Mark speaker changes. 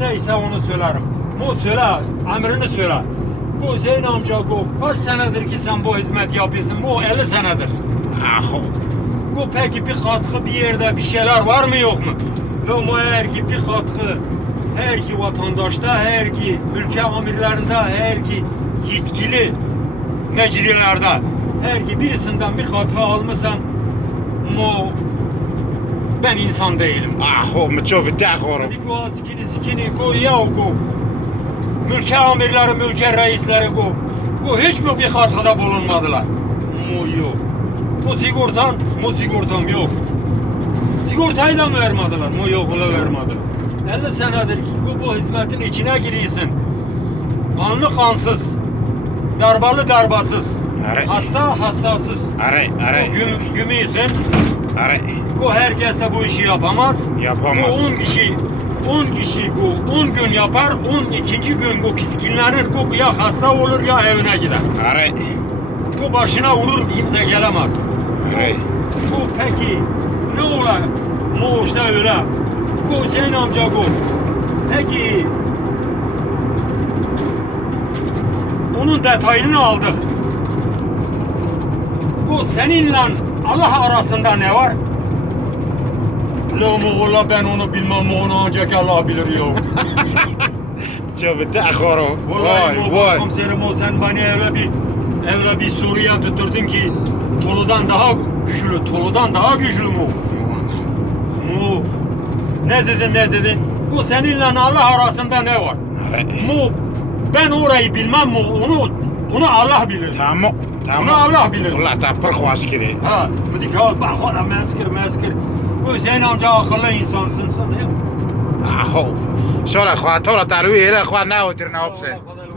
Speaker 1: neyse onu söylerim. Bu söyle, emrini söyle. Bu Hüseyin amca bu kaç senedir ki sen bu hizmet yapıyorsun? Bu 50 senedir. Bu peki bir katkı bir yerde bir şeyler var mı yok mu? Ama eğer ki bir katkı her ki vatandaşta, her ki ülke amirlerinde, her ki yetkili mecrilerde, her ki birisinden bir katkı almışsam mu ben insan değilim.
Speaker 2: Ah, Ahu mıçofi tehoro.
Speaker 1: Hadi ko sikini sikini ko yav ko. Mülke amirleri, mülke reisleri ko. Ko hiç mi bir hatada bulunmadılar? Mu yok. Bu sigortan, bu sigortam yok. Sigortayı da mı vermediler? Mu yok ola vermediler. 50 senedir ki bu, bu hizmetin içine giriyorsun. Kanlı kansız. Darbalı darbasız.
Speaker 2: Are.
Speaker 1: Hasta hastasız.
Speaker 2: Are, are.
Speaker 1: Güm,
Speaker 2: gümüysen
Speaker 1: bu herkes de bu işi yapamaz.
Speaker 2: Yapamaz.
Speaker 1: Bu 10 kişi 10 kişi bu 10 gün yapar, 12. gün bu kiskinlenir, bu ya hasta olur ya evine gider.
Speaker 2: Arey
Speaker 1: Bu başına vurur kimse gelemez.
Speaker 2: arey.
Speaker 1: Bu peki ne ola? Moğuş'ta öyle. Bu Hüseyin amca bu. Peki onun detayını aldık. Bu seninle Allah arasında ne var? La Moğol'a ben onu bilmem onu ancak Allah bilir ya.
Speaker 2: Çabı tekhoro.
Speaker 1: Vallahi
Speaker 2: Moğol
Speaker 1: komiserim o sen bana öyle bir öyle bir soruya tutturdun ki Tolu'dan daha güçlü, Tolu'dan daha güçlü mu? Mu. Ne dedin ne dedin? Bu seninle Allah arasında ne var? Mu. Ben orayı bilmem mu onu onu Allah bilir.
Speaker 2: Tamam.
Speaker 1: Tamam.
Speaker 2: Bunu
Speaker 1: Allah bilir.
Speaker 2: Ulan tam pırk askeri.
Speaker 1: Ha, bu dikkat bak hala mezkir mezkir. Bu Hüseyin amca akıllı insansın sen ya.
Speaker 2: Aho. Şöyle kuva, tora tarviye, kuva ne otur ne opse.
Speaker 1: Allah kadar